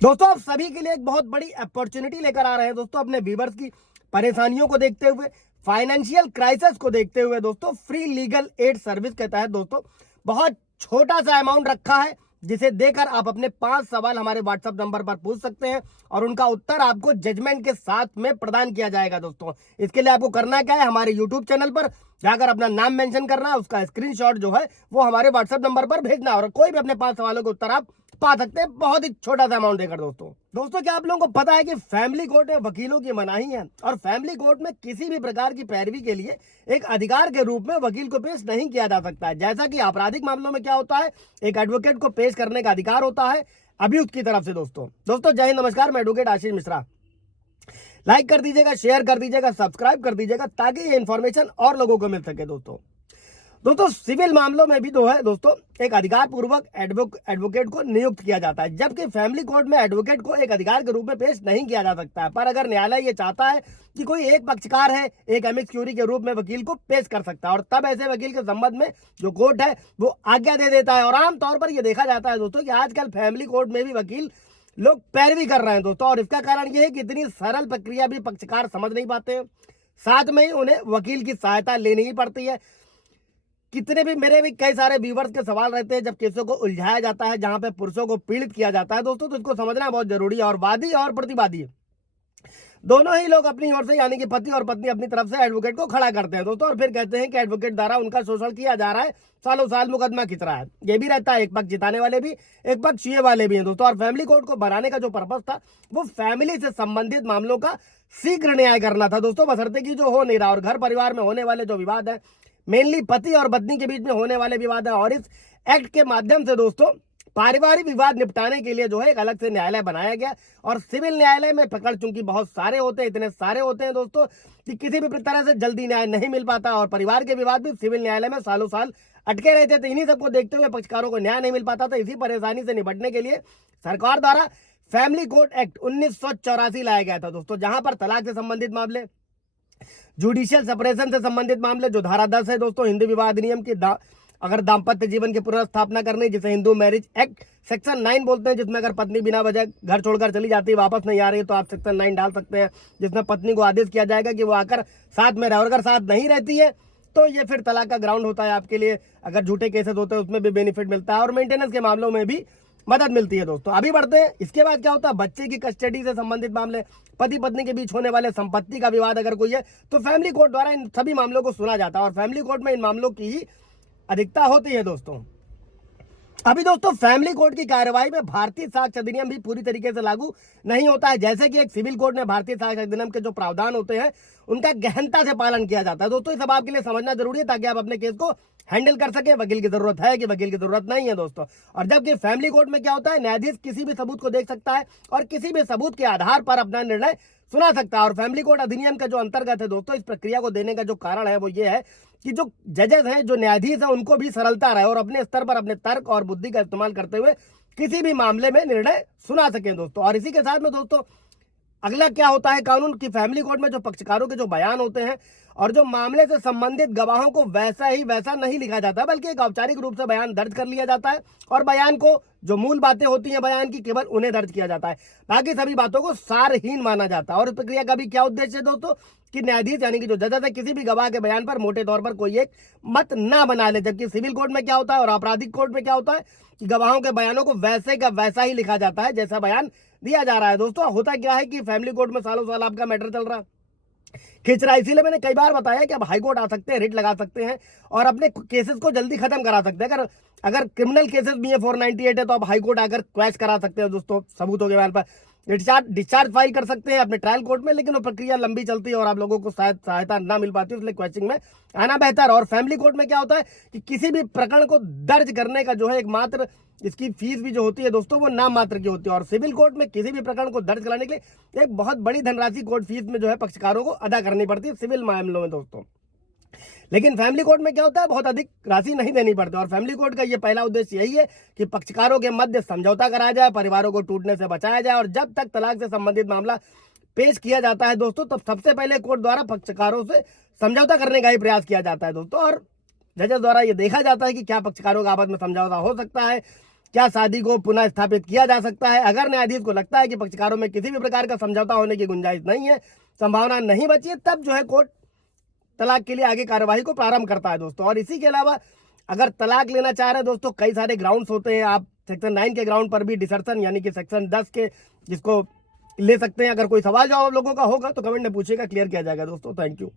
दोस्तों आप सभी के लिए एक बहुत बड़ी अपॉर्चुनिटी लेकर आ रहे हैं दोस्तों, अपने व्यूवर्स की परेशानियों को देखते हुए, फाइनेंशियल क्राइसिस को देखते हुए दोस्तों, फ्री लीगल एड सर्विस के तहत दोस्तों बहुत छोटा सा अमाउंट रखा है, जिसे देकर आप अपने 5 सवाल हमारे व्हाट्सएप नंबर पर पूछ सकते हैं और उनका उत्तर आपको जजमेंट के साथ में प्रदान किया जाएगा। दोस्तों इसके लिए आपको करना क्या है, हमारे यूट्यूब चैनल पर जाकर अपना नाम मेंशन करना है, उसका स्क्रीनशॉट जो है वो हमारे व्हाट्सएप नंबर पर भेजना और कोई भी अपने 5 सवालों के उत्तर आप पा सकते हैं बहुत ही छोटा सा अमाउंट देकर। दोस्तों क्या आप लोगों को पता है कि फैमिली कोर्ट में वकीलों की मनाही है और फैमिली कोर्ट में किसी भी प्रकार की पैरवी के लिए एक अधिकार के रूप में वकील को पेश नहीं किया जा सकता है। जैसा कि आपराधिक मामलों में क्या होता है, एक एडवोकेट को पेश करने का अधिकार होता है अभियुक्त की तरफ से। दोस्तों जय हिंद, नमस्कार, मैं एडवोकेट आशीष मिश्रा। लाइक कर दीजिएगा, शेयर कर दीजिएगा, सब्सक्राइब कर दीजिएगा ताकि ये इन्फॉर्मेशन और लोगों को मिल सके। दोस्तों सिविल मामलों में भी दोस्तों एक अधिकार पूर्वक एडवोकेट को नियुक्त किया जाता है, जबकि फैमिली कोर्ट में एडवोकेट को एक अधिकार के रूप में पेश नहीं किया जा सकता है। पर अगर न्यायालय ये चाहता है कि कोई एक पक्षकार है, एक एमिक्स क्यूरी के रूप में वकील को पेश कर सकता है और तब ऐसे वकील के संबंध में जो कोर्ट है वो आज्ञा दे देता है। और आमतौर पर यह देखा जाता है दोस्तों कि आजकल फैमिली कोर्ट में भी वकील लोग पैरवी कर रहे हैं दोस्तों, और इसका कारण यह है कि इतनी सरल प्रक्रिया भी पक्षकार समझ नहीं पाते हैं, साथ में ही उन्हें वकील की सहायता लेनी ही पड़ती है। कितने भी मेरे भी कई सारे व्यूवर्स के सवाल रहते हैं जब केसों को उलझाया जाता है जहां पे पुरुषों को पीड़ित किया जाता है दोस्तों, तो इसको समझना बहुत जरूरी है। और वादी और प्रतिवादी दोनों ही लोग अपनी ओर से यानी कि पति और पत्नी अपनी तरफ से एडवोकेट को खड़ा करते हैं दोस्तों, और फिर कहते हैं कि एडवोकेट द्वारा उनका शोषण किया जा रहा है, सालों साल मुकदमा खिंच रहा है। ये भी रहता है, एक पक्ष जिताने वाले भी, एक पक्ष ये वाले भी हैं दोस्तों। और फैमिली कोर्ट को बनाने का जो पर्पस था वो फैमिली से संबंधित मामलों का शीघ्र न्याय करना था दोस्तों, बशर्ते की जो हो नहीं रहा। और घर परिवार में होने वाले जो विवाद है, मेनली पति और पत्नी के बीच में होने वाले विवाद है, और इस एक्ट के माध्यम से दोस्तों पारिवारिक विवाद निपटाने के लिए जो है एक अलग से न्यायालय बनाया गया। और सिविल न्यायालय में प्रकरण चूंकि बहुत सारे होते हैं, इतने सारे होते हैं दोस्तों कि किसी भी तरह से जल्दी न्याय नहीं मिल पाता, और परिवार के विवाद भी सिविल न्यायालय में सालों साल अटके रहते थे। इन्हीं सबको देखते हुए पक्षकारों को न्याय नहीं मिल पाता था। इसी परेशानी से निपटने के लिए सरकार द्वारा फैमिली कोर्ट एक्ट 1984 लाया गया था दोस्तों, जहां पर तलाक से संबंधित मामले, जुडिशियल सेपरेशन से संबंधित मामले, जो धारा 10 है दोस्तों हिंदू विवाह अधिनियम की, अगर दाम्पत्य जीवन की पुनर्स्थापना करनी, जिसे हिंदू मैरिज एक्ट सेक्शन 9 बोलते हैं, जिसमें अगर पत्नी बिना वजह घर छोड़कर चली जाती है, वापस नहीं आ रही, तो आप सेक्शन 9 डाल सकते हैं, जिसमें पत्नी को आदेश किया जाएगा कि वो आकर साथ में रहे, और अगर साथ नहीं रहती है तो ये फिर तलाक का ग्राउंड होता है आपके लिए। अगर झूठे केसेस होते हैं उसमें भी बेनिफिट मिलता है, और मेंटेनेंस के मामलों में भी मदद मिलती है दोस्तों। अभी बढ़ते हैं, इसके बाद क्या होता है, बच्चे की कस्टडी से संबंधित मामले, पति पत्नी के बीच होने वाले संपत्ति का विवाद अगर कोई है, तो फैमिली कोर्ट द्वारा इन सभी मामलों को सुना जाता है, और फैमिली कोर्ट में इन मामलों की ही अधिकता होती है दोस्तों। अभी दोस्तों फैमिली कोर्ट की कार्यवाही में भारतीय साक्ष्य अधिनियम भी पूरी तरीके से लागू नहीं होता है। जैसे कि एक सिविल कोर्ट में भारतीय साक्ष्य अधिनियम के जो प्रावधान होते हैं उनका गहनता से पालन किया जाता है दोस्तों। ये सब आपके लिए समझना जरूरी है ताकि आप अपने केस को हैंडल कर सके। वकील की जरूरत है कि वकील की जरूरत नहीं है दोस्तों। और जबकि फैमिली कोर्ट में क्या होता है, न्यायाधीश किसी भी सबूत को देख सकता है और किसी भी सबूत के आधार पर अपना निर्णय सुना सकता है। और फैमिली कोर्ट अधिनियम का जो अंतर्गत है दोस्तों, इस प्रक्रिया को देने का जो कारण है वो ये है कि जो जजेस हैं, जो न्यायाधीश हैं, उनको भी सरलता रहे और अपने स्तर पर अपने तर्क और बुद्धि का इस्तेमाल करते हुए किसी भी मामले में निर्णय सुना सकें दोस्तों। और इसी के साथ में दोस्तों अगला क्या होता है कानून की, फैमिली कोर्ट में जो पक्षकारों के जो बयान होते हैं और जो मामले से संबंधित गवाहों को वैसा नहीं लिखा जाता, बल्कि एक औपचारिक रूप से बयान दर्ज कर लिया जाता है, और बयान को जो मूल बातें होती हैं बयान की केवल उन्हें दर्ज किया जाता है, बाकी सभी बातों को सारहीन माना जाता है। और इस प्रक्रिया का भी क्या उद्देश्य है दोस्तों कि न्यायाधीश यानी कि जो जज है किसी भी गवाह के बयान पर मोटे तौर पर कोई एक मत ना बना ले। जबकि सिविल कोर्ट में क्या होता है और आपराधिक कोर्ट में क्या होता है कि गवाहों के बयानों को वैसे का वैसा ही लिखा जाता है जैसा बयान दिया जा रहा है दोस्तों। होता क्या है कि फैमिली कोर्ट में सालों साल आपका मैटर चल रहा है, खिंच रहा है, इसीलिए मैंने कई बार बताया कि आप हाई कोर्ट आ सकते हैं, रिट लगा सकते हैं और अपने केसेस को जल्दी खत्म करा सकते हैं। अगर क्रिमिनल केसेस भी है 498 है तो आप हाई कोर्ट आकर क्वैश करा सकते हैं दोस्तों, सबूतों के बयान पर डिस्चार्ज फाइल कर सकते हैं अपने ट्रायल कोर्ट में, लेकिन वो प्रक्रिया लंबी चलती है और आप लोगों को शायद सहायता ना मिल पाती है, इसलिए क्वेश्चन में आना बेहतर। और फैमिली कोर्ट में क्या होता है कि किसी भी प्रकरण को दर्ज करने का जो है एकमात्र इसकी फीस भी जो होती है दोस्तों वो नाम मात्र की होती है। और सिविल कोर्ट में किसी भी प्रकरण को दर्ज कराने के लिए एक बहुत बड़ी धनराशि कोर्ट फीस में जो है पक्षकारों को अदा करनी पड़ती है सिविल मामलों में दोस्तों। लेकिन फैमिली कोर्ट में क्या होता है, बहुत अधिक राशि नहीं देनी पड़ती। और फैमिली कोर्ट का ये पहला उद्देश्य यही है कि पक्षकारों के मध्य समझौता कराया जाए, परिवारों को टूटने से बचाया जाए। और जब तक तलाक से संबंधित मामला पेश किया जाता है दोस्तों, तब सबसे पहले कोर्ट द्वारा पक्षकारों से समझौता करने का ही प्रयास किया जाता है दोस्तों। और जजेस द्वारा ये देखा जाता है कि क्या पक्षकारों का आपस में समझौता हो सकता है, क्या शादी को पुनः स्थापित किया जा सकता है। अगर न्यायाधीश को लगता है कि पक्षकारों में किसी भी प्रकार का समझौता होने की गुंजाइश नहीं है, संभावना नहीं बची है, तब जो है कोर्ट तलाक के लिए आगे कार्यवाही को प्रारंभ करता है दोस्तों। और इसी के अलावा अगर तलाक लेना चाह रहे हैं दोस्तों, कई सारे ग्राउंड्स होते हैं। आप सेक्शन 9 के ग्राउंड पर भी डिसर्शन यानी कि सेक्शन 10 के जिसको ले सकते हैं। अगर कोई सवाल जवाब लोगों का होगा तो कमेंट में पूछेगा, क्लियर किया जाएगा दोस्तों। Thank you.